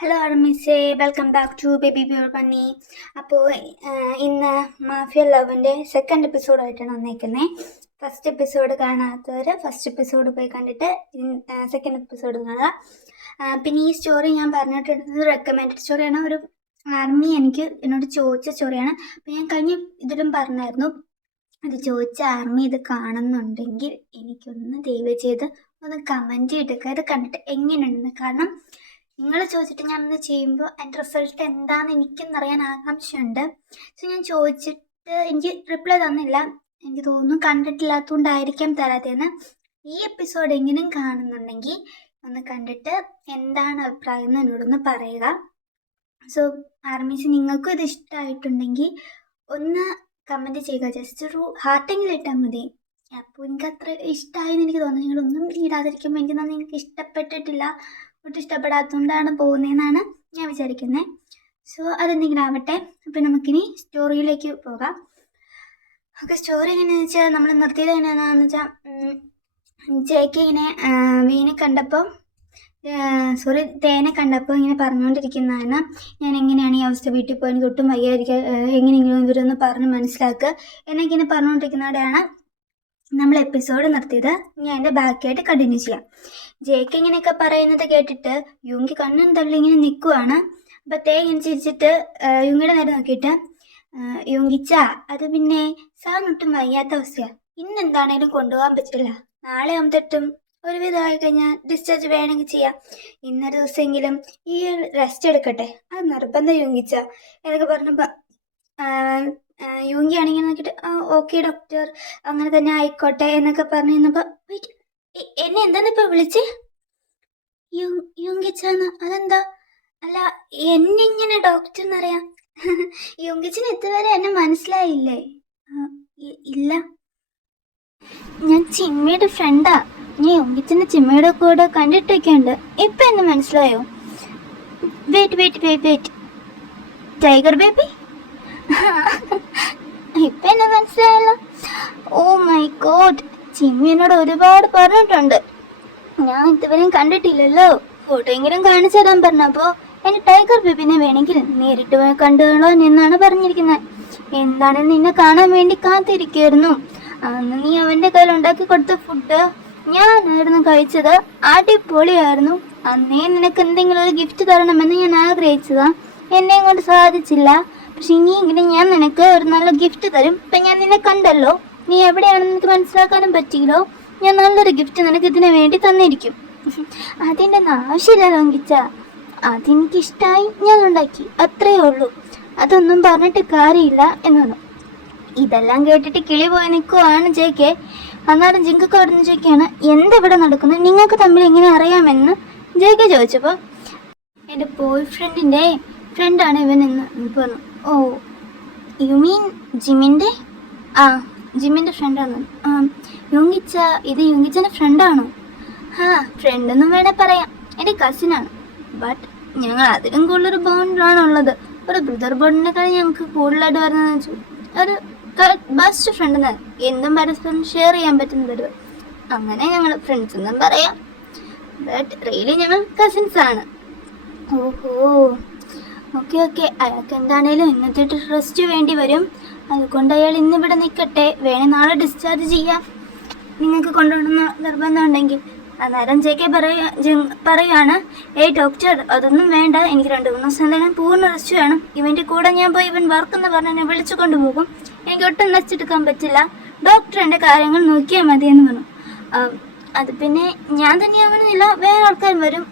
Hello ആർമിസേ, welcome back to baby pure bunny. അപ്പോൾ ഇന്ന് മാഫിയ ലവിൻ്റെ സെക്കൻഡ് എപ്പിസോഡായിട്ടാണ് വന്നേക്കുന്നത്. ഫസ്റ്റ് എപ്പിസോഡ് കാണാത്തവർ ഫസ്റ്റ് എപ്പിസോഡ് പോയി കണ്ടിട്ട് സെക്കൻഡ് എപ്പിസോഡ് കാണുക. പിന്നെ ഈ സ്റ്റോറി ഞാൻ പറഞ്ഞിട്ടുള്ളത് റെക്കമെൻഡഡ് സ്റ്റോറിയാണ്. ഒരു ആർമി എന്നോട് ചോദിച്ച സ്റ്റോറിയാണ്. അപ്പോൾ ഞാൻ കഴിഞ്ഞ ഇതിലും പറഞ്ഞായിരുന്നു, അത് ചോദിച്ച ആർമി ഇത് കാണുന്നുണ്ടെങ്കിൽ എനിക്കൊന്ന് ദയവ് ചെയ്ത് ഒന്ന് കമൻറ്റ് ചെയ്തിട്ട് ഇത് കണ്ടിട്ട് എങ്ങനെയുണ്ടെന്ന്. കാരണം നിങ്ങൾ ചോദിച്ചിട്ട് ഞാനൊന്ന് ചെയ്യുമ്പോൾ എൻ്റെ റിസൾട്ട് എന്താണെന്ന് എനിക്കെന്നറിയാൻ ആകാംക്ഷയുണ്ട്. സോ ഞാൻ ചോദിച്ചിട്ട് എനിക്ക് റിപ്ലൈ തന്നില്ല. എനിക്ക് തോന്നുന്നു കണ്ടിട്ടില്ലാത്തതുകൊണ്ടായിരിക്കാം തരാത്തതെന്ന്. ഈ എപ്പിസോഡ് എങ്ങനെയും കാണുന്നുണ്ടെങ്കിൽ ഒന്ന് കണ്ടിട്ട് എന്താണ് അഭിപ്രായം എന്ന് എന്നോടൊന്ന് പറയുക. സോ ആർമീസ്, നിങ്ങൾക്കും ഇത് ഇഷ്ടമായിട്ടുണ്ടെങ്കിൽ ഒന്ന് കമൻറ്റ് ചെയ്യുക. ജസ്റ്റ് ഒരു ഹാർട്ടെങ്കിലും ഇട്ടാൽ മതി. അപ്പോൾ എനിക്ക് അത്ര ഇഷ്ടമായെന്ന് എനിക്ക് തോന്നുന്നു. നിങ്ങളൊന്നും ഇടാതിരിക്കുമ്പോൾ എനിക്ക് തോന്നുന്നു നിങ്ങൾക്ക് ഇഷ്ടപ്പെട്ടിട്ടില്ല, ഒട്ടും ഇഷ്ടപ്പെടാത്തതുകൊണ്ടാണ് പോകുന്നതെന്നാണ് ഞാൻ വിചാരിക്കുന്നത്. സോ അതെന്തെങ്കിലും ആവട്ടെ. അപ്പം നമുക്കിനി സ്റ്റോറിയിലേക്ക് പോകാം. ഓക്കെ, സ്റ്റോറി എങ്ങനെയാണെന്ന് വെച്ചാൽ നമ്മൾ നിർത്തിയത് എങ്ങനെയാണെന്ന് വെച്ചാൽ ജെക്ക് ഇങ്ങനെ വീനെ കണ്ടപ്പോൾ തേനെ കണ്ടപ്പോൾ ഇങ്ങനെ പറഞ്ഞുകൊണ്ടിരിക്കുന്നതാണ്, ഞാൻ എങ്ങനെയാണ് ഈ അവസ്ഥ, വീട്ടിൽ പോയി എനിക്ക് ഒട്ടും വയ്യായിരിക്കുക, എങ്ങനെയെങ്കിലും ഇവരൊന്ന് പറഞ്ഞ് മനസ്സിലാക്കുക എന്നൊക്കെ ഇങ്ങനെ പറഞ്ഞുകൊണ്ടിരിക്കുന്നതോടെയാണ് നമ്മൾ എപ്പിസോഡ് നിർത്തിയത്. ഞാൻ എൻ്റെ ബാക്കിയായിട്ട് കണ്ടിന്യൂ ചെയ്യാം. ജേക്ക് ഇങ്ങനെയൊക്കെ പറയുന്നത് കേട്ടിട്ട് യുങ്കി കണ്ണും തള്ളി ഇങ്ങനെ നിൽക്കുവാണ്. അപ്പം തേ ഇങ്ങനെ ചിരിച്ചിട്ട് യുങ്കിയുടെ നേരെ നോക്കിയിട്ട്, യുങ്കിച്ച അത് പിന്നെ സാറിനൊട്ടും വയ്യാത്ത അവസ്ഥയാണ്, ഇന്നെന്താണേലും കൊണ്ടുപോകാൻ പറ്റില്ല, നാളെ ആകുമ്പോഴത്തേട്ടും ഒരുവിധമായി കഴിഞ്ഞാൽ ഡിസ്ചാർജ് വേണമെങ്കിൽ ചെയ്യാം, ഇന്നൊരു ദിവസമെങ്കിലും ഈ റെസ്റ്റ് എടുക്കട്ടെ, അത് നിർബന്ധം യുങ്കിച്ച എന്നൊക്കെ പറഞ്ഞപ്പോൾ യുങ്കി ആണെങ്കിൽ നോക്കിയിട്ട് ഓക്കെ ഡോക്ടർ, അങ്ങനെ തന്നെ ആയിക്കോട്ടെ എന്നൊക്കെ പറഞ്ഞു കഴിഞ്ഞപ്പോൾ എന്നെ എന്താന്ന് ഇപ്പോൾ വിളിച്ച് യുങ്കിച്ചാന്ന്? അതെന്താ? അല്ല, എന്നെ ഇങ്ങനെ ഡോക്ടർ എന്നറിയാം? യുങ്കിച്ചിന് ഇതുവരെ എന്നെ മനസ്സിലായില്ലേ? ഇല്ല, ഞാൻ ചിമ്മയുടെ ഫ്രണ്ടാ. ഞാൻ യുങ്കിച്ചിന്റെ ചിമ്മയുടെ കൂടെ കണ്ടിട്ടൊക്കെ ഉണ്ട്. ഇപ്പം എന്നെ മനസ്സിലായോ? വെയിറ്റ് ടൈഗർ ബേബി, ഇപ്പം എന്നെ മനസ്സിലായല്ലോ. ഓ മൈ ഗോഡ്, ചിമ്മി എന്നോട് ഒരുപാട് പറഞ്ഞിട്ടുണ്ട്, ഞാൻ ഇതുവരെയും കണ്ടിട്ടില്ലല്ലോ, ഫോട്ടോയെങ്കിലും കാണിച്ചു തരാൻ പറഞ്ഞപ്പോൾ എൻ്റെ ടൈഗർ ബേബിനെ വേണമെങ്കിൽ നേരിട്ട് പോയി കണ്ടുകളോ എന്നാണ് പറഞ്ഞിരിക്കുന്നത്. എന്താണെന്ന് നിന്നെ കാണാൻ വേണ്ടി കാത്തിരിക്കുമായിരുന്നു. അന്ന് നീ അവൻ്റെ കയ്യിൽ ഉണ്ടാക്കി കൊടുത്ത ഫുഡ് ഞാനായിരുന്നു കഴിച്ചത്, അടിപൊളിയായിരുന്നു. അന്നേ നിനക്ക് എന്തെങ്കിലും ഒരു ഗിഫ്റ്റ് തരണമെന്ന് ഞാൻ ആഗ്രഹിച്ചതാ, എന്നെയും കൊണ്ട് സാധിച്ചില്ല. പക്ഷെ ഇനിയെങ്കിലും ഞാൻ നിനക്ക് ഒരു നല്ല ഗിഫ്റ്റ് തരും. ഇപ്പം ഞാൻ നിന്നെ കണ്ടല്ലോ, നീ എവിടെയാണെന്ന് എനിക്ക് മനസ്സിലാക്കാനും പറ്റിയല്ലോ, ഞാൻ നല്ലൊരു ഗിഫ്റ്റ് നിനക്ക് ഇതിനു വേണ്ടി തന്നിരിക്കും. അതിൻ്റെ ഒന്നും ആവശ്യമില്ലല്ലോ അങ്കിച്ച, അതെനിക്കിഷ്ടമായി, ഞാൻ ഉണ്ടാക്കി, അത്രയേ ഉള്ളൂ, അതൊന്നും പറഞ്ഞിട്ട് കാര്യമില്ല എന്നാണ്. ഇതെല്ലാം കേട്ടിട്ട് കിളി പോയി നിൽക്കുവാണ് ജെക്ക്. അന്നേരം ജിങ്കൊക്കെ അവിടെ നിന്ന് ചോദിക്കുകയാണ്, എന്തെവിടെ നടക്കുന്നത്, നിങ്ങൾക്ക് തമ്മിൽ എങ്ങനെ അറിയാമെന്ന് ജെക്ക് ചോദിച്ചപ്പോൾ എൻ്റെ ബോയ് ഫ്രണ്ടിൻ്റെ ഫ്രണ്ടാണ് ഇവൻ എന്ന് പറഞ്ഞു. ഓ, യു മീൻ ജിമിൻ്റെ? ആ, ജിമ്മിൻ്റെ ഫ്രണ്ടാണ്. യുങ്കിച്ച, ഇത് യുങ്കിച്ചൻ്റെ ഫ്രണ്ടാണോ? ഫ്രണ്ടെന്നും വേണേൽ പറയാം, എൻ്റെ കസിനാണ്. ബട്ട് ഞങ്ങൾ അതിലും കൂടുതലൊരു ബോണ്ടിലാണുള്ളത്. ഒരു ബ്രദർ ബോണ്ടിനേക്കാൾ ഞങ്ങൾക്ക് കൂടുതലായിട്ട് വരുന്നതെന്ന് വെച്ചാൽ ഒരു ബെസ്റ്റ് ഫ്രണ്ട് എന്നാണ്, എന്തും പരസ്പരം ഷെയർ ചെയ്യാൻ പറ്റുന്നതൊരു, അങ്ങനെ ഞങ്ങൾ ഫ്രണ്ട്സ് എന്നും പറയാം. ബട്ട് റിയലി ഞങ്ങൾ കസിൻസാണ്. ഓഹോ, ഓക്കെ, അയാൾക്ക് എന്താണേലും ഇന്നത്തെ റെസ്റ്റ് വേണ്ടി വരും, അതുകൊണ്ട് അയാൾ ഇന്നിവിടെ നിൽക്കട്ടെ, വേണേൽ നാളെ ഡിസ്ചാർജ് ചെയ്യാം നിങ്ങൾക്ക് കൊണ്ടുപോകണമെന്ന് നിർബന്ധം ഉണ്ടെങ്കിൽ. അന്നേരം ജെക്കെ പറയുകയാണ്, ഏയ് ഡോക്ടർ, അതൊന്നും വേണ്ട, എനിക്ക് 2-3 ദിവസം തന്നെ പൂർണ്ണ റെസ്റ്റ് വേണം, ഇവൻ്റെ കൂടെ ഞാൻ പോയി ഇവൻ വർക്കെന്ന് പറഞ്ഞ് എന്നെ വിളിച്ചു കൊണ്ടുപോകും, എനിക്ക് ഒട്ടും റെസ്റ്റ് എടുക്കാൻ പറ്റില്ല, ഡോക്ടർ എൻ്റെ കാര്യങ്ങൾ നോക്കിയാൽ മതിയെന്ന് പറഞ്ഞു. അത് പിന്നെ ഞാൻ തന്നെയാവണമെന്നില്ല, വേറെ ആൾക്കാർ വരും,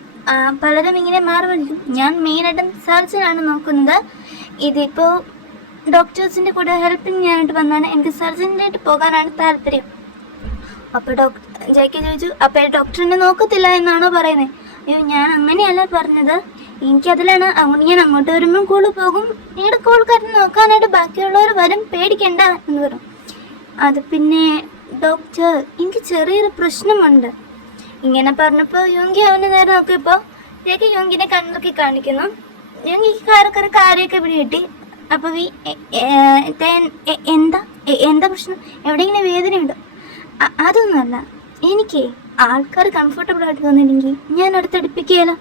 പലരും ഇങ്ങനെ മാറി വരും. ഞാൻ മെയിനായിട്ടും സർജനാണ് നോക്കുന്നത്. ഇതിപ്പോൾ ഡോക്ടേഴ്സിൻ്റെ കൂടെ ഹെൽപ്പിംഗ് ആയിട്ട് വന്നാണ്, എനിക്ക് സർജനായിട്ട് പോകാനാണ് താല്പര്യം. അപ്പോൾ ജെക്ക് ചോദിച്ചു, അപ്പോൾ ഡോക്ടറിനെ നോക്കത്തില്ല എന്നാണോ പറയുന്നത്? അയ്യോ, ഞാൻ അങ്ങനെയല്ല പറഞ്ഞത്, എനിക്കതിലാണ്, അതുകൊണ്ട് ഞാൻ അങ്ങോട്ട് വരുമ്പം കോള് പോകും, നിങ്ങളുടെ കോൾക്കാരൻ നോക്കാനായിട്ട് ബാക്കിയുള്ളവർ വരും, പേടിക്കണ്ട എന്ന് പറഞ്ഞു. അത് പിന്നെ ഡോക്ടർ, എനിക്ക് ചെറിയൊരു പ്രശ്നമുണ്ട് ഇങ്ങനെ പറഞ്ഞപ്പോൾ യോങ്കി അവൻ്റെ നേരെ നോക്കിയപ്പോൾ ജെക്ക് യോങ്കിനെ കണ്ണൊക്കെ കാണിക്കുന്നു. യോങ്കിക്ക് കാര്യമൊക്കെ പിടികിട്ടി. അപ്പോൾ എന്താ പ്രശ്നം, എവിടെയെങ്കിലും വേദനയുണ്ടോ? അതൊന്നുമല്ല, എനിക്ക് ആൾക്കാർ കംഫർട്ടബിൾ ആയിട്ട് തോന്നില്ലെങ്കിൽ ഞാൻ അടുത്തടുപ്പിക്കുകയല്ലോ.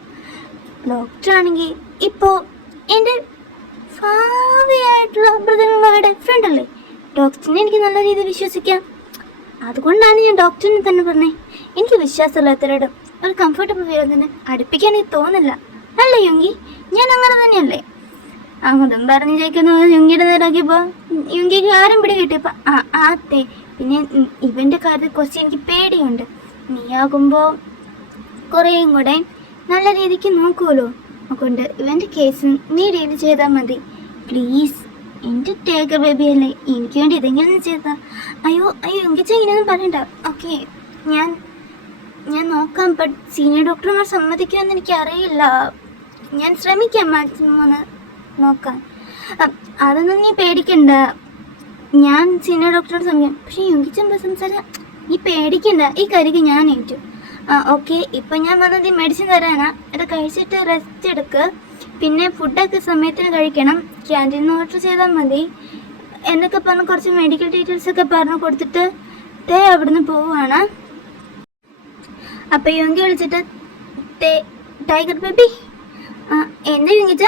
ഡോക്ടറാണെങ്കിൽ ഇപ്പോൾ എൻ്റെ ഭാവിയായിട്ടുള്ള ബ്രദറിനുള്ളവരുടെ ഫ്രണ്ട് അല്ലേ. ഡോക്ടറിനെ എനിക്ക് നല്ല രീതിയിൽ വിശ്വസിക്കാം. അതുകൊണ്ടാണ് ഞാൻ ഡോക്ടറിനെ തന്നെ പറഞ്ഞത്. എനിക്ക് വിശ്വാസമില്ലാത്തവരോടും ഒരു കംഫർട്ടബിൾ ഫീലിന് അടുപ്പിക്കാൻ എനിക്ക് തോന്നില്ല. അല്ലേ യുങ്കി? ഞാൻ അങ്ങനെ തന്നെയല്ലേ. അങ്ങതും പറഞ്ഞ് ജയിക്കുന്ന യുങ്കിയുടെ നേരാക്കിയപ്പോൾ യുങ്കിക്ക് ആരും പിടി കിട്ടിയപ്പോൾ ആത്തെ. പിന്നെ ഇവൻ്റെ കാര്യത്തിൽ കുറച്ച് എനിക്ക് പേടിയുണ്ട്. നീയാകുമ്പോൾ കുറേയും കൂടെ നല്ല രീതിക്ക് നോക്കുമല്ലോ. അതുകൊണ്ട് ഇവൻ്റെ കേസ് നീ ഡീൽ ചെയ്താൽ മതി പ്ലീസ്. എൻ്റെ ടേക്കർ ബേബി അല്ലേ, എനിക്ക് വേണ്ടി ഇതെങ്കിലും ചെയ്താ. അയ്യോ അയ്യോ എങ്കിച്ച ഇങ്ങനെയൊന്നും പറയണ്ട. ഓക്കെ, ഞാൻ നോക്കാം. ബട്ട് സീനിയർ ഡോക്ടർമാർ സമ്മതിക്കുമെന്ന് എനിക്കറിയില്ല. ഞാൻ ശ്രമിക്കാം മാക്സിമം ഒന്ന് നോക്കാൻ. അതൊന്നും നീ പേടിക്കണ്ട. ഞാൻ സീനിയർ ഡോക്ടറോട് ശ്രമിക്കാം. പക്ഷേ യുങ്കിച്ചമ്പ സംസാരം നീ പേടിക്കണ്ട. ഈ കാര്യക്ക് ഞാൻ ഏറ്റു. ഓക്കെ, ഇപ്പം ഞാൻ വന്നത് ഈ മെഡിസിൻ തരാനാ. ഇത് കഴിച്ചിട്ട് റെസ്റ്റ് എടുക്കുക. പിന്നെ ഫുഡൊക്കെ സമയത്തിന് കഴിക്കണം. ക്യാൻറ്റീനിൽ നിന്ന് ഓർഡർ ചെയ്താൽ മതി എന്നൊക്കെ പറഞ്ഞ് കുറച്ച് മെഡിക്കൽ ഡീറ്റെയിൽസ് ഒക്കെ പറഞ്ഞു കൊടുത്തിട്ട് അവിടുന്ന് പോവുകയാണ്. അപ്പം യോങ്കി വിളിച്ചിട്ട് ടൈഗർ ബേബി എന്താ യോങ്കിച്ച?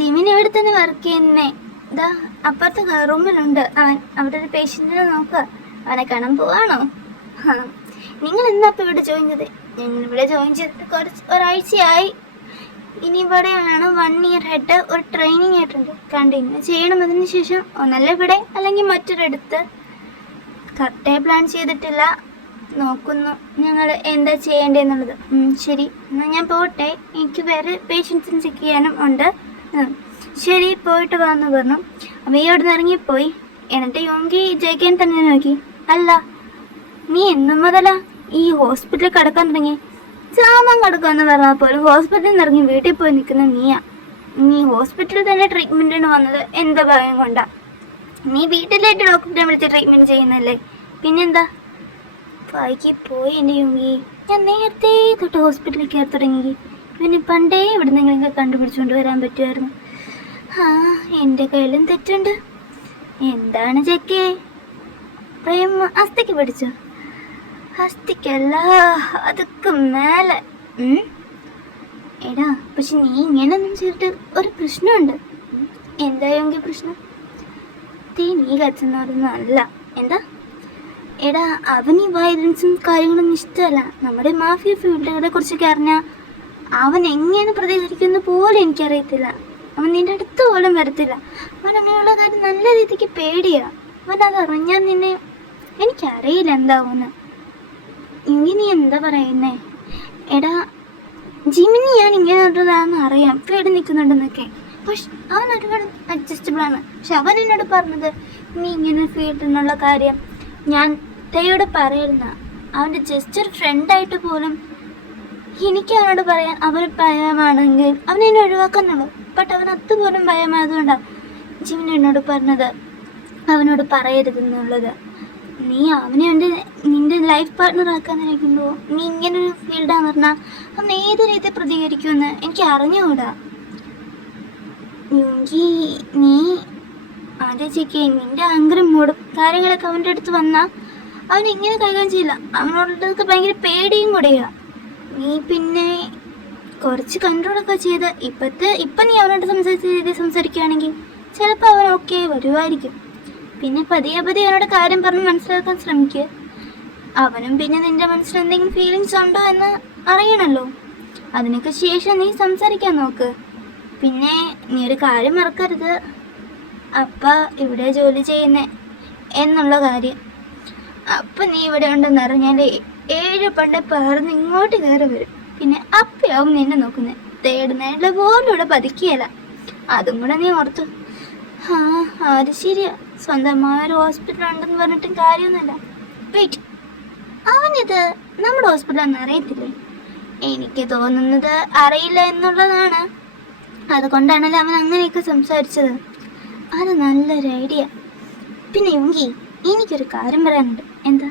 ജിമിൻ ഇവിടെ തന്നെ വർക്ക് ചെയ്യുന്നേ. ഇതാ അപ്പുറത്തെ റൂമിലുണ്ട് അവൻ. അവിടെ ഒരു പേഷ്യൻറ്റിനെ നോക്കുക. അവനെ കാണാൻ പോവാണോ? നിങ്ങൾ എന്നാ അപ്പം ഇവിടെ ജോയിൻ ചെയ്തത്? ഞങ്ങളിവിടെ ജോയിൻ ചെയ്തിട്ട് ഒരാഴ്ചയായി. ഇനി ഇവിടെയാണ് 1 ഇയർ ആയിട്ട് ഒരു ട്രെയിനിങ് ആയിട്ടുണ്ട്. കണ്ടിന്യൂ ചെയ്യണം. അതിന് ശേഷം ഒന്നല്ല ഇവിടെ അല്ലെങ്കിൽ മറ്റൊരിടത്ത്. കറക്റ്റായി പ്ലാൻ ചെയ്തിട്ടില്ല. നോക്കുന്നു ഞങ്ങൾ എന്താ ചെയ്യേണ്ടതെന്നുള്ളത്. ശരി, എന്നാൽ ഞാൻ പോട്ടെ. എനിക്ക് വേറെ പേഷ്യൻസിന് ചെക്ക് ചെയ്യാനും ഉണ്ട്. ശരി, പോയിട്ട് വാന്ന് പറഞ്ഞു. അപ്പോൾ ഈ അവിടെ നിന്ന് ഇറങ്ങിപ്പോയി. എന്നിട്ട് യോങ്കി ജയിക്കാൻ തന്നെ നോക്കി. അല്ല, നീ എന്നു മുതലാ ഈ ഹോസ്പിറ്റലിൽ കിടക്കാൻ തുടങ്ങി? ചാമാൻ കിടക്കാന്ന് പറഞ്ഞാൽ പോലും ഹോസ്പിറ്റലിൽ നിന്ന് ഇറങ്ങി വീട്ടിൽ പോയി നിൽക്കുന്ന നീയാ. നീ ഹോസ്പിറ്റലിൽ തന്നെ ട്രീറ്റ്മെൻറ്റിന് വന്നത് എന്താ ഭയം കൊണ്ടാ? നീ വീട്ടിലായിട്ട് ഡോക്ടറെ വിളിച്ച് ട്രീറ്റ്മെൻറ്റ് ചെയ്യുന്നല്ലേ? പിന്നെന്താ? വൈകി പോയി എൻ്റെ യോങ്കി. ഞാൻ നേരത്തെ തൊട്ട് ഹോസ്പിറ്റലിൽ കയറി തുടങ്ങി. പിന്നെ പണ്ടേ ഇവിടെ നിങ്ങളൊക്കെ കണ്ടുപിടിച്ചുകൊണ്ട് വരാൻ പറ്റുമായിരുന്നു. എൻ്റെ കയ്യിലും തെറ്റുണ്ട്. എന്താണ് ചെക്കേ? പ്രേം അസ്ഥിക്ക് പഠിച്ചോ? അസ്ഥിക്കല്ല, അതൊക്കെ മേലെ. എടാ, പക്ഷെ നീ ഇങ്ങനെയൊന്നും ചെയ്തിട്ട് ഒരു പ്രശ്നമുണ്ട്. എന്തായെങ്കിൽ പ്രശ്നം? നീ കച്ചുന്നതൊന്നും അല്ല. എന്താ? എടാ, അവന് ഈ വയലൻസും കാര്യങ്ങളൊന്നും ഇഷ്ടമല്ല. നമ്മുടെ മാഫിയ ഫീൽഡുകളെ കുറിച്ചൊക്കെ അറിഞ്ഞാൽ അവൻ എങ്ങനെ പ്രതികരിക്കുന്ന പോലെ എനിക്കറിയത്തില്ല. അവൻ നിൻ്റെ അടുത്ത് പോലും വരത്തില്ല. അവൻ അങ്ങനെയുള്ള കാര്യം നല്ല രീതിക്ക് പേടിയാ. അവൻ അതറിഞ്ഞാൽ നിന്നെ എനിക്കറിയില്ല എന്താവുമെന്ന്. ഇനി നീ എന്താ പറയുന്നേ? എടാ ജിമിനി ഞാൻ ഇങ്ങനെയുള്ളതാണെന്ന് അറിയാം, ഫീൽഡ് നിൽക്കുന്നുണ്ടെന്നൊക്കെ. പക്ഷെ അവൻ ഒരുപാട് അഡ്ജസ്റ്റബിളാണ്. പക്ഷെ അവൻ എന്നോട് പറഞ്ഞത് നീ ഇങ്ങനെ ഫീൽഡിൽ നിന്നുള്ള കാര്യം ഞാൻ തേയോട് പറയുന്ന. അവൻ്റെ ജസ്റ്റ് ഒരു ഫ്രണ്ടായിട്ട് പോലും എനിക്ക് അവനോട് പറയാൻ അവന് ഭയമാണെങ്കിൽ അവൻ എന്നെ ഒഴിവാക്കാനുള്ളൂ. ബട്ട് അവൻ അതുപോലും ഭയമായതുകൊണ്ടാണ് ജിമിനി എന്നോട് പറഞ്ഞത് അവനോട് പറയരുതെന്നുള്ളത്. നീ അവനെ നിൻ്റെ ലൈഫ് പാർട്ട്ണർ ആക്കാൻ നിൽക്കുമ്പോൾ നീ ഇങ്ങനൊരു ഫീൽഡാന്ന് പറഞ്ഞാൽ അവൻ ഏത് രീതിയിൽ പ്രതികരിക്കുമെന്ന് എനിക്ക് അറിഞ്ഞുകൂടാ. നീ ആലോചിക്കേ, നിൻ്റെ ആങ്കറും മൂടും കാര്യങ്ങളൊക്കെ അവൻ്റെ അടുത്ത് വന്നാൽ അവൻ ഇങ്ങനെ കൈകാര്യം ചെയ്യില്ല. അവനോടൊക്കെ ഭയങ്കര പേടിയും കൂടെയാ. നീ പിന്നെ കുറച്ച് കൺട്രോളൊക്കെ ചെയ്ത് ഇപ്പം നീ അവനോട് സംസാരിച്ച രീതിയിൽ സംസാരിക്കുകയാണെങ്കിൽ ചിലപ്പോൾ അവൻ ഓക്കെ വരുമായിരിക്കും. പിന്നെ പതിയെ അവനോട് കാര്യം പറഞ്ഞ് മനസ്സിലാക്കാൻ ശ്രമിക്കുക. അവനും പിന്നെ നിൻ്റെ മനസ്സിൽ എന്തെങ്കിലും ഫീലിങ്സ് ഉണ്ടോ എന്ന് അറിയണമല്ലോ. അതിനൊക്കെ ശേഷം നീ സംസാരിക്കാൻ നോക്ക്. പിന്നെ നീ ഒരു കാര്യം മറക്കരുത്, അപ്പ ഇവിടെ ജോലി ചെയ്യുന്നേ എന്നുള്ള കാര്യം. അപ്പം നീ ഇവിടെ ഉണ്ടെന്ന് അറിഞ്ഞാൽ 7 പണ്ട് പറന്ന് ഇങ്ങോട്ട് കയറി വരും. പിന്നെ അപ്പയാവും നിന്നെ നോക്കുന്നത്. തേടുന്നതിനുള്ള പോലും ഇവിടെ പതിക്കുകയല്ല. അതും കൂടെ നീ ഓർത്തു. അത് ശരിയാ, സ്വന്തമായൊരു ഹോസ്പിറ്റൽ ഉണ്ടെന്ന് പറഞ്ഞിട്ടും കാര്യമൊന്നുമില്ല. വെയിറ്റ്, അവനിത് നമ്മുടെ ഹോസ്പിറ്റലാണെന്ന് അറിയത്തില്ലേ? എനിക്ക് തോന്നുന്നത് അറിയില്ല എന്നുള്ളതാണ്. അതുകൊണ്ടാണല്ലോ അവൻ അങ്ങനെയൊക്കെ സംസാരിച്ചത്. അത് നല്ലൊരു ഐഡിയ. പിന്നെ യുങ്കി, എനിക്കൊരു കാര്യം പറയാനുണ്ട്. എന്താ?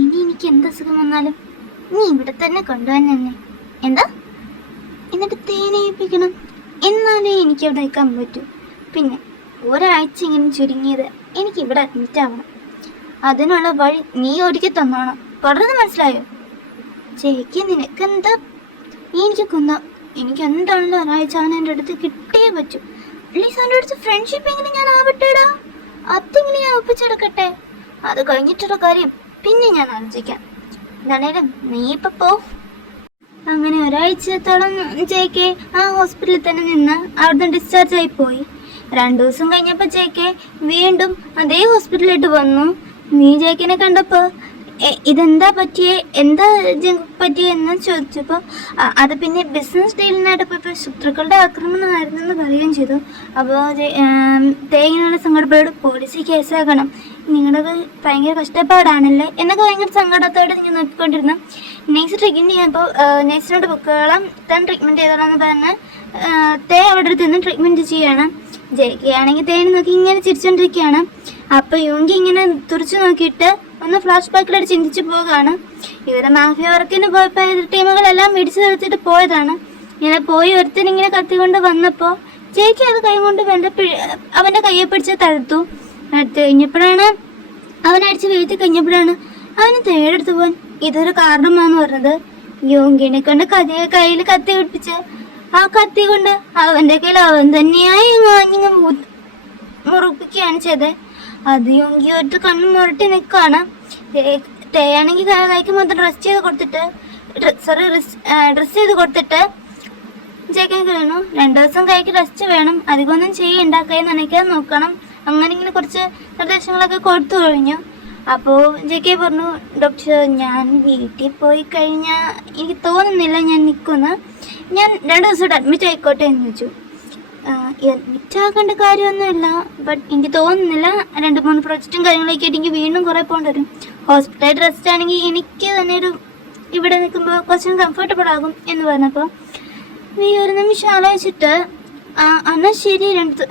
ഇനി എനിക്ക് എന്ത് അസുഖം വന്നാലും നീ ഇവിടെ തന്നെ കൊണ്ടുപോകാൻ തന്നെ. എന്താ? എന്നിട്ട് തേനയിപ്പിക്കണം. എന്നാലേ എനിക്ക് അവിടെ നിൽക്കാൻ പറ്റൂ. പിന്നെ ഒരാഴ്ച ഇങ്ങനെ ചുരുങ്ങിയത് എനിക്കിവിടെ അഡ്മിറ്റ് ആവണം. അതിനുള്ള വഴി നീ ഒരുക്കി തന്നോണം. പറഞ്ഞത് മനസ്സിലായോ? ചേക്ക് നിനക്കെന്താ? എനിക്ക് എന്താണല്ലോ ഒരാഴ്ച അവൻ എൻ്റെ അടുത്ത് കിട്ടിയേ പറ്റൂ. പ്ലീസ് അവൻ്റെ അടുത്ത് ഫ്രണ്ട്ഷിപ്പ് എങ്ങനെ ഞാൻ ആവട്ടേടാ, അതെങ്ങനെ ഞാൻ ഒപ്പിച്ചെടുക്കട്ടെ? അത് കഴിഞ്ഞിട്ടുള്ള കാര്യം പിന്നെ ഞാൻ ആലോചിക്കാം. എന്താണേലും നീ ഇപ്പൊ പോ. അങ്ങനെ ഒരാഴ്ചത്തോളം ജെകെ ആ ഹോസ്പിറ്റലിൽ തന്നെ നിന്ന് അവിടുന്ന് ഡിസ്ചാർജ് ആയി പോയി. 2 ദിവസം കഴിഞ്ഞപ്പോൾ ജെകെ വീണ്ടും അതേ ഹോസ്പിറ്റലിലോട്ട് വന്നു. നീ ജെകെനെ കണ്ടപ്പോൾ ഇതെന്താ പറ്റിയേ, എന്താ പറ്റിയേ എന്ന് ചോദിച്ചപ്പോൾ അത് പിന്നെ ബിസിനസ് ഡീലിനായിട്ട് പോയപ്പോൾ ശത്രുക്കളുടെ ആക്രമണമായിരുന്നു എന്ന് പറയുകയും ചെയ്തു. അപ്പോൾ തേങ്ങനുള്ള സങ്കടപ്പാട് പോലീസ് കേസാക്കണം, നിങ്ങളുടെ ഭയങ്കര കഷ്ടപ്പാടാണല്ലേ എന്നൊക്കെ ഭയങ്കര സങ്കടത്തോടെ നിങ്ങൾ നോക്കിക്കൊണ്ടിരുന്നു. നെക്സ്റ്റ് ട്രീറ്റ്മെൻറ്റ് ചെയ്യുമ്പോൾ നെക്സ്റ്റിനോട് ബുക്കുകളും താൻ ട്രീറ്റ്മെൻറ്റ് ചെയ്തോളാന്ന് പറഞ്ഞ് തേ അവിടെ അടുത്ത് നിന്ന് ട്രീറ്റ്മെൻറ്റ് ചെയ്യുകയാണ്. ജെകെ ആണെങ്കിൽ തേനെ നോക്കി ഇങ്ങനെ ചിരിച്ചുകൊണ്ടിരിക്കുകയാണ്. അപ്പോൾ യോങ്കി ഇങ്ങനെ തുറച്ചു നോക്കിയിട്ട് ഒന്ന് ഫ്ലാഷ് ബാക്കിലായിട്ട് ചിന്തിച്ചു പോവുകയാണ്. ഇവരെ മാഫിയ വർക്കിന് പോയപ്പോൾ ടീമുകളെല്ലാം ഇടിച്ചു തീർത്തിട്ട് പോയതാണ്. ഇങ്ങനെ പോയി ഒരുത്തനിങ്ങനെ കത്തിക്കൊണ്ട് വന്നപ്പോൾ ജെകെ അത് കൈകൊണ്ട് അവൻ്റെ കയ്യെ പിടിച്ച് തടുത്തു കഴിഞ്ഞപ്പോഴാണ് അവനടിച്ച് വീഴ്ത്തി കഴിഞ്ഞപ്പോഴാണ് അവന് തേടെടുത്ത് പോകാൻ ഇതൊരു കാരണമാണെന്ന് പറഞ്ഞത്. യോങ്കിനെ കൊണ്ട് കയ്യിൽ കത്തി പിടിപ്പിച്ച് ആ കത്തി കൊണ്ട് അവൻ്റെ കയ്യിൽ അവൻ തന്നെയായി മുറിപ്പിക്കുകയാണ് ചെയ്തത്. അത് യോങ്കി ഒറ്റ കണ്ണും മുരട്ടി നിൽക്കുകയാണ്. തേയാണെങ്കിൽ കൈക്ക് മൊത്തം ഡ്രസ് ചെയ്ത് കൊടുത്തിട്ട് ജെകെ കഴിയണു. 2 ദിവസം കൈക്ക് റെസ്റ്റ് വേണം, അധികമൊന്നും ചെയ്യണ്ട, കൈ നനയ്ക്കാൻ നോക്കണം, അങ്ങനെ ഇങ്ങനെ കുറച്ച് നിർദ്ദേശങ്ങളൊക്കെ കൊടുത്തു കഴിഞ്ഞു. അപ്പോൾ ജെകെ പറഞ്ഞു, ഡോക്ടർ ഞാൻ വീട്ടിൽ പോയി കഴിഞ്ഞാൽ എനിക്ക് തോന്നുന്നില്ല ഞാൻ നിൽക്കുന്നു, ഞാൻ 2 ദിവസമായിട്ട് അഡ്മിറ്റ് ആയിക്കോട്ടെ എന്ന് ചോദിച്ചു. അഡ്മിറ്റ് ആക്കേണ്ട കാര്യമൊന്നുമില്ല, ബട്ട് എനിക്ക് തോന്നുന്നില്ല, 2-3 പ്രൊജക്റ്റും കാര്യങ്ങളൊക്കെ ആയിട്ട് എനിക്ക് വീണ്ടും കുറേ പോകേണ്ടി വരും. ഹോസ്പിറ്റൽ റെസ്റ്റ് ആണെങ്കിൽ എനിക്ക് തന്നെ ഇവിടെ നിൽക്കുമ്പോൾ കുറച്ചും കംഫർട്ടബിൾ ആകും എന്ന് പറഞ്ഞപ്പോൾ നീ ഒരു നിമിഷം ആലോചിച്ചിട്ട് എന്നാൽ ശരി 2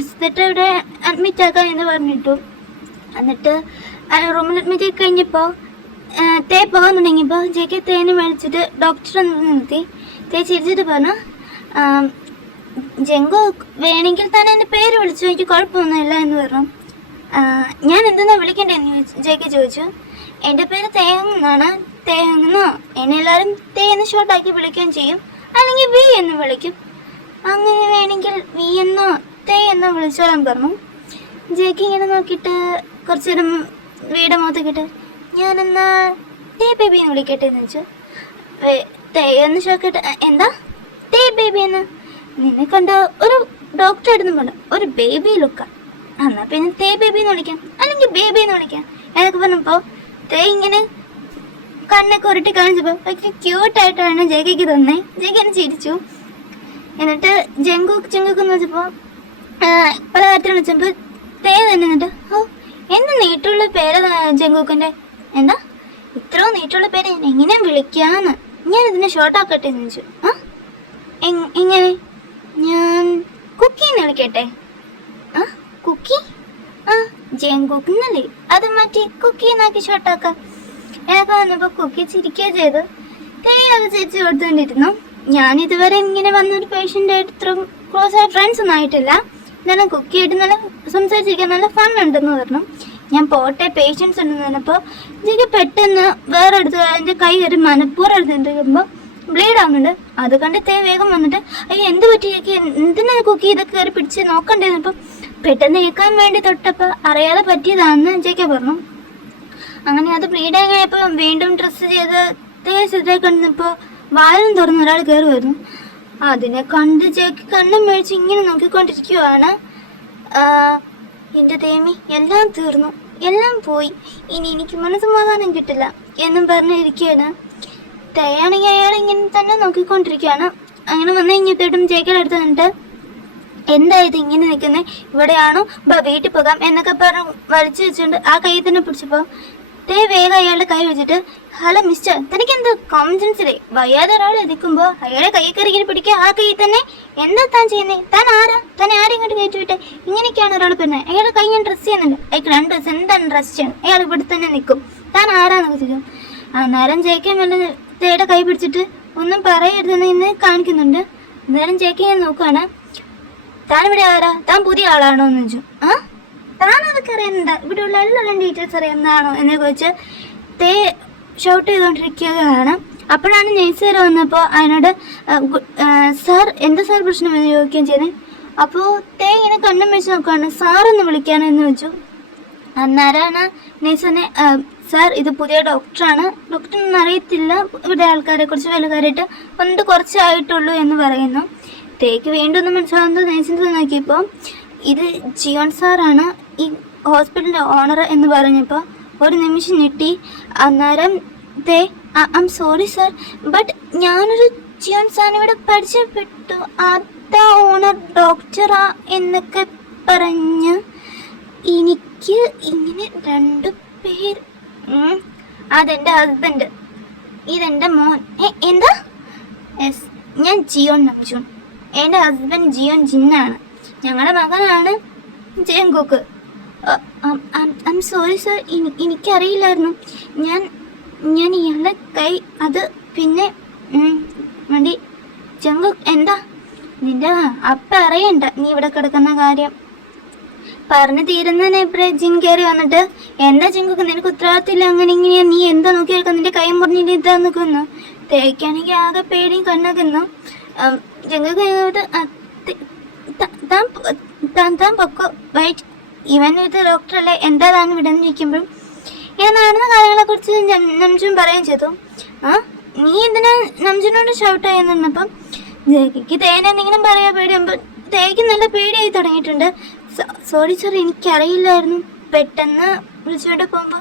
ദിവസത്തെ ഇവിടെ അഡ്മിറ്റ് ആക്കാം എന്ന് പറഞ്ഞിട്ടു. എന്നിട്ട് റൂമിൽ അഡ്മിറ്റ് ആക്കി കഴിഞ്ഞപ്പോൾ തേ പോകാൻ തുടങ്ങിയപ്പോൾ ജെകെ തേനെ മേടിച്ചിട്ട് ഡോക്ടറെ നിർത്തി. തേ ചിരിച്ചിട്ട് പറഞ്ഞു, ജെങ്കോ വേണമെങ്കിൽ തന്നെ എൻ്റെ പേര് വിളിച്ചു, എനിക്ക് കുഴപ്പമൊന്നുമില്ല എന്ന് പറഞ്ഞു. ഞാൻ എന്തെന്നാ വിളിക്കണ്ടേന്ന് ജെകെ ചോദിച്ചു. എൻ്റെ പേര് തേങ്ങെന്നാണ്, തേങ്ങെന്നോ എന്നെ എല്ലാവരും തേ എന്ന് ഷോർട്ടാക്കി വിളിക്കുകയും ചെയ്യും, അല്ലെങ്കിൽ വി എന്ന് വിളിക്കും, അങ്ങനെ വേണമെങ്കിൽ വി എന്നോ തേ എന്നോ വിളിച്ചോളാൻ പറഞ്ഞു. ജെകെ ഇങ്ങനെ നോക്കിയിട്ട് കുറച്ച് നേരം വീടെ മുഖത്തേക്കിട്ട് ഞാനെന്നാ തേ ബേബി എന്ന് വിളിക്കട്ടെ എന്ന് വെച്ചു. തേ എന്ന് ചോദിക്കട്ടെ, എന്താ തേ ബേബി എന്ന്? നിന്നെ കണ്ട ഒരു ഡോക്ടർ ആയിരുന്നു പറഞ്ഞു, ഒരു ബേബി ലുക്കാണ്, എന്നാൽ പിന്നെ തേ ബേബി എന്ന് വിളിക്കാം, അല്ലെങ്കിൽ ബേബി എന്ന് വിളിക്കാം എന്നൊക്കെ പറഞ്ഞപ്പോൾ തേ ഇങ്ങനെ കണ്ണൊക്കെ ഉരുട്ടി കാണിച്ചപ്പോൾ ഭയങ്കര ക്യൂട്ടായിട്ടാണ് ജെകെക്ക് തന്നെ. ജെകെ എന്നെ ചിരിച്ചു. എന്നിട്ട് ജെങ്കൂക്ക് എന്ന് വെച്ചപ്പോൾ പല കാര്യത്തിൽ വിളിച്ചപ്പോൾ തേ തന്നെ എന്നിട്ട്, ഓ എന്ത് നീട്ടുള്ള പേര് ജെങ്കൂക്കിൻ്റെ, എന്താ ഇത്രയും നീട്ടുള്ള പേര് ഞാൻ എങ്ങനെ വിളിക്കാന്ന്, ഞാൻ ഇതിനെ ഷോർട്ടാക്കട്ടെ എന്ന് ചോദിച്ചു. എങ്ങനെ? ഞാൻ കുക്കി എന്ന് വിളിക്കട്ടെ? കുക്കി? ജെങ്കൂക്ക് എന്നല്ലേ, അത് മാറ്റി കുക്കി എന്നാക്കി ഷോർട്ടാക്കാം എന്നൊക്കെ വന്നപ്പോൾ കുക്കി ചിരിക്കുക ചെയ്തു. തേ അത് ചിരിച്ചു കൊടുത്തുകൊണ്ടിരുന്നു. ഞാൻ ഇതുവരെ ഇങ്ങനെ വന്നൊരു പേഷ്യൻ്റായിട്ട് ഇത്രയും ക്ലോസ് ആയ ഫ്രണ്ട്സ് ഒന്നും ആയിട്ടില്ല, എന്നാലും കുക്കിയായിട്ട് നല്ല സംസാരിച്ചിരിക്കാൻ നല്ല ഫൺ ഉണ്ടെന്ന് പറഞ്ഞു. ഞാൻ പോട്ടെ പേഷ്യൻസ് ഉണ്ടെന്ന് പറഞ്ഞപ്പോൾ ജെകെ പെട്ടെന്ന് വേറെ അടുത്ത് എൻ്റെ കൈ കയറി മനപ്പൂർവ്വം എടുത്തിട്ടുമ്പോൾ ബ്ലീഡ് ആവുന്നുണ്ട്. അത് കണ്ട് തേ വേഗം വന്നിട്ട്, അയ്യോ എന്ത് പറ്റി ജെകെ, എന്തിനാ കുക്കി ഇതൊക്കെ കയറി പിടിച്ച് നോക്കണ്ടേന്നപ്പോൾ പെട്ടെന്ന് ഏൽക്കാൻ വേണ്ടി തൊട്ടപ്പോൾ അറിയാതെ പറ്റിയതാണെന്ന് ജെകെ പറഞ്ഞു. അങ്ങനെ അത് ബ്ലീഡ് ആയപ്പോൾ വീണ്ടും ഡ്രസ്സ് ചെയ്ത് തേ സിദ്ധയെ കണ്ടപ്പോൾ വാലും തുറന്ന് ഒരാൾ കയറി വരുന്നു. അതിനെ കണ്ട് ജെകെ കണ്ണും മേടിച്ച് ഇങ്ങനെ നോക്കിക്കൊണ്ടിരിക്കുവാണ്. എൻ്റെ ദേമി എല്ലാം തീർന്നു, എല്ലാം പോയി, ഇനി എനിക്ക് മനസ്സമാധാനം കിട്ടില്ല എന്നും പറഞ്ഞിരിക്കുകയാണ്. തേയാണെങ്കിൽ അയാളിങ്ങനെ തന്നെ നോക്കിക്കൊണ്ടിരിക്കുകയാണ്. അങ്ങനെ വന്നു കഴിഞ്ഞപ്പോഴും ജെകെയുടെ അടുത്ത് നിന്നിട്ട്, എന്തായത് ഇങ്ങനെ നിൽക്കുന്നത്, ഇവിടെയാണോ, വീട്ടിൽ പോകാം എന്നൊക്കെ പറഞ്ഞ് വലിച്ചു വെച്ചുകൊണ്ട് ആ കൈ തന്നെ പിടിച്ചപ്പോൾ തേ വേഗം അയാളുടെ കൈ വെച്ചിട്ട്, ഹലോ മിസ്റ്റർ, തനിക്ക് എന്ത് കോമൺ സെൻസിലെ, വയ്യാതെ ഒരാൾ എതിക്കുമ്പോൾ അയാളെ കൈ കയറി പിടിക്കുക, ആ കൈ തന്നെ എന്താ താൻ ചെയ്യുന്നത്, താൻ ആരാ, തന്നെ ആരും ഇങ്ങോട്ട് കയറ്റി വിട്ടെ, ഇങ്ങനെയൊക്കെയാണ് ഒരാൾ പിന്നെ അയാളുടെ കൈ ഞാൻ ഡ്രസ്സ് ചെയ്യുന്നുണ്ട്, അയാൾക്ക് 2 ദിവസം എന്താണ് ഡ്രസ്സ് ചെയ്യണം, അയാൾ ഇവിടെ തന്നെ നിൽക്കും, താൻ ആരാന്നൊക്കെ ചോദിക്കും. അന്നേരം ജെകെ മെല്ലെ തേയുടെ കൈ പിടിച്ചിട്ട് ഒന്നും പറയരുതെന്ന് ഇന്ന് കാണിക്കുന്നുണ്ട്. അന്നേരം ജെകെ ഞാൻ നോക്കുകയാണ്, താൻ ഇവിടെ ആരാ, താൻ പുതിയ ആളാണോ എന്ന് ചോദിച്ചു. താൻ അതൊക്കെ അറിയുന്നുണ്ട്, ഇവിടെ ഉള്ള എല്ലാ ഡീറ്റെയിൽസ് അറിയുന്നതാണോ എന്നൊക്കെ വെച്ച് തേ ഷൗട്ട് ചെയ്തുകൊണ്ടിരിക്കുകയാണ്. അപ്പോഴാണ് നേഴ്സുകാർ വന്നപ്പോൾ അതിനോട് സാർ എന്താ സാർ പ്രശ്നമെന്ന് ചോദിക്കുകയും ചെയ്തേ. അപ്പോൾ തേ ഇങ്ങനെ കണ്ണും വെച്ച് നോക്കുകയാണ്. സാറൊന്ന് വിളിക്കാനെന്ന് വെച്ചു. അന്നേരമാണ് നേഴ്സിനെ സാർ ഇത് പുതിയ ഡോക്ടറാണ്, ഡോക്ടറൊന്നും അറിയത്തില്ല, ഇവിടെ ആൾക്കാരെ കുറിച്ച് വലുകാരായിട്ട് വന്നിട്ട് കുറച്ചായിട്ടുള്ളൂ എന്ന് പറയുന്നു. തേക്ക് വീണ്ടും ഒന്ന് മനസ്സിലാവുന്നത് നേഴ്സിൻ്റെ നോക്കിയപ്പോൾ ഇത് ജിയോൺ സാറാണ് ഈ ഹോസ്പിറ്റലിൻ്റെ ഓണർ എന്ന് പറഞ്ഞപ്പോൾ ഒരു നിമിഷം ഞെട്ടി. അന്നേരം തേ ഐം സോറി സാർ, ബട്ട് ഞാനൊരു ജിയോൺ സാറിനിവിടെ പരിചയപ്പെട്ടു, അതാ ഓണർ ഡോക്ടറാ എന്നൊക്കെ പറഞ്ഞ് എനിക്ക് ഇങ്ങനെ 2 പേര്. അതെൻ്റെ ഹസ്ബൻഡ്, ഇതെൻ്റെ മോൻ. എന്താ? യെസ്, ഞാൻ ജിയോൺ നംജൂൺ, എൻ്റെ ഹസ്ബൻഡ് ജിയോൺ ജിന്നാണ്, ഞങ്ങളുടെ മകനാണ് ജയങ്കുക്ക്. ഐം സോറി സർ, എനിക്കറിയില്ലായിരുന്നു. ഞാൻ ഇയാളുടെ കൈ അത് പിന്നെ വേണ്ടി. ജങ്കുക്ക് എന്താ? നിന്റെ അപ്പം അറിയണ്ട നീ ഇവിടെ കിടക്കുന്ന കാര്യം. പറഞ്ഞു തീരുന്നതിനെപ്പോഴേ ജിൻ കയറി വന്നിട്ട് എന്താ ജങ്കുക്ക് നിനക്ക് ഉത്തരവാദിത്തമില്ല, അങ്ങനെ ഇങ്ങനെയാ, നീ എന്താ നോക്കി എടുക്കാൻ, നിന്റെ കൈ മുറിഞ്ഞിട്ട് ഇതാ നിൽക്കുന്നു. തേക്കാണെങ്കിൽ ആകെ പേടിയും കണ്ണാക്കുന്നു. ജങ്കുക്ക് താൻ പൊക്കോ, വൈറ്റ്, ഇവൻ ഇത് ഡോക്ടറല്ലേ, എന്താ താൻ ഇവിടെ നിൽക്കുമ്പോഴും ഇങ്ങനെ നടന്ന കാര്യങ്ങളെക്കുറിച്ച് നംജൂൻ പറയുകയും ചെയ്തു. നീ എന്തിനാ നംജൂനോട് ഷൗട്ട് ചെയ്യുന്നുണ്ടപ്പം ജേക്കിക്ക് തേനെ എന്തെങ്കിലും പറയാൻ പേടിയാകുമ്പോൾ തേക്ക് നല്ല പേടിയായി തുടങ്ങിയിട്ടുണ്ട്. സോറി സാർ, എനിക്കറിയില്ലായിരുന്നു. പെട്ടെന്ന് വിളിച്ചുകൊണ്ട് പോകുമ്പോൾ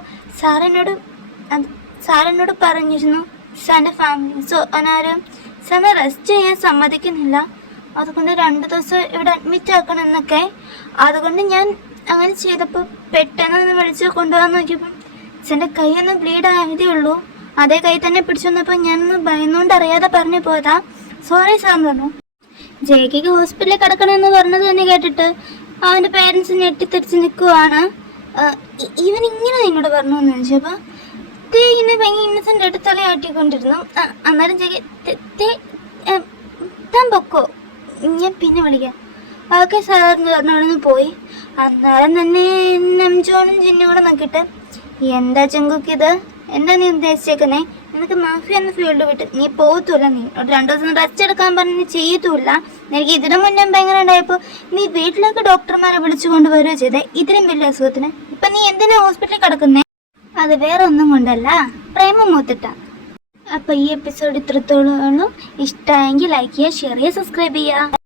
സാറെന്നോട് പറഞ്ഞിരുന്നു സാറിൻ്റെ ഫാമിലി അനാരും സാറിനെ റെസ്റ്റ് ചെയ്യാൻ സമ്മതിക്കുന്നില്ല, അതുകൊണ്ട് 2 ദിവസം ഇവിടെ അഡ്മിറ്റ് ആക്കണം എന്നൊക്കെ. അതുകൊണ്ട് ഞാൻ അങ്ങനെ ചെയ്തപ്പോൾ പെട്ടെന്ന് ഒന്ന് വിളിച്ച് കൊണ്ടുപോകാൻ നോക്കിയപ്പോൾ സാറിൻ്റെ കൈ ഒന്ന് ബ്ലീഡ് ആയതേ ഉള്ളൂ. അതേ കൈ തന്നെ പിടിച്ചു വന്നപ്പോൾ ഞാനൊന്ന് ഭയന്നുകൊണ്ട് അറിയാതെ പറഞ്ഞു പോയതാ, സോറി സാർ എന്ന് പറഞ്ഞു. ജേക്കിക്ക് ഹോസ്പിറ്റലിൽ കിടക്കണമെന്ന് പറഞ്ഞത് തന്നെ കേട്ടിട്ട് അവൻ്റെ പേരൻസ് ഞെട്ടിത്തെറിച്ച് നിൽക്കുവാണ്. ഇവൻ ഇങ്ങനെ നിന്നോട് പറഞ്ഞു എന്ന് ചോദിച്ചപ്പോൾ തേ ഇങ്ങനെ ഭയങ്കര ഇന്നസെൻ്റ് ആയിട്ട് തലയാട്ടിക്കൊണ്ടിരുന്നു. അന്നേരം താൻ പൊക്കോ, ഞാൻ പിന്നെ വിളിക്കാം. ഓക്കെ സാറെന്ന് പറഞ്ഞു അവിടെ നിന്ന് പോയി. അന്നേരം തന്നെ നംജൂണും ജിന്നും കൂടെ നോക്കിയിട്ട് എന്താ ചെങ്കുക്ക് ഇത്, എന്താ നീ ഉദ്ദേശിച്ചേക്കുന്നേ, നിനക്ക് മാഫിയ എന്ന ഫീൽഡ് വിട്ട് നീ പോകത്തൂല, നീ 2 ദിവസം റെസ്റ്റ് എടുക്കാൻ പറഞ്ഞ് നീ ചെയ്യത്തുമില്ല. എനിക്ക് ഇതിനു മുന്നേ ഭയങ്കര ഉണ്ടായപ്പോൾ നീ വീട്ടിലേക്ക് ഡോക്ടർമാരെ വിളിച്ചു കൊണ്ടുവരികയോ ചെയ്തേ ഇതിലും വലിയ അസുഖത്തിന്. ഇപ്പം നീ എന്തിനാ ഹോസ്പിറ്റലിൽ കിടക്കുന്നേ? അത് വേറെ ഒന്നും കൊണ്ടല്ല, പ്രേമം മൂത്തിട്ടാ. അപ്പോൾ ഈ എപ്പിസോഡ് ഇത്രത്തോളം. ഇഷ്ടമായെങ്കിൽ ലൈക്ക് ചെയ്യുക, ഷെയർ ചെയ്യുക, സബ്സ്ക്രൈബ് ചെയ്യുക.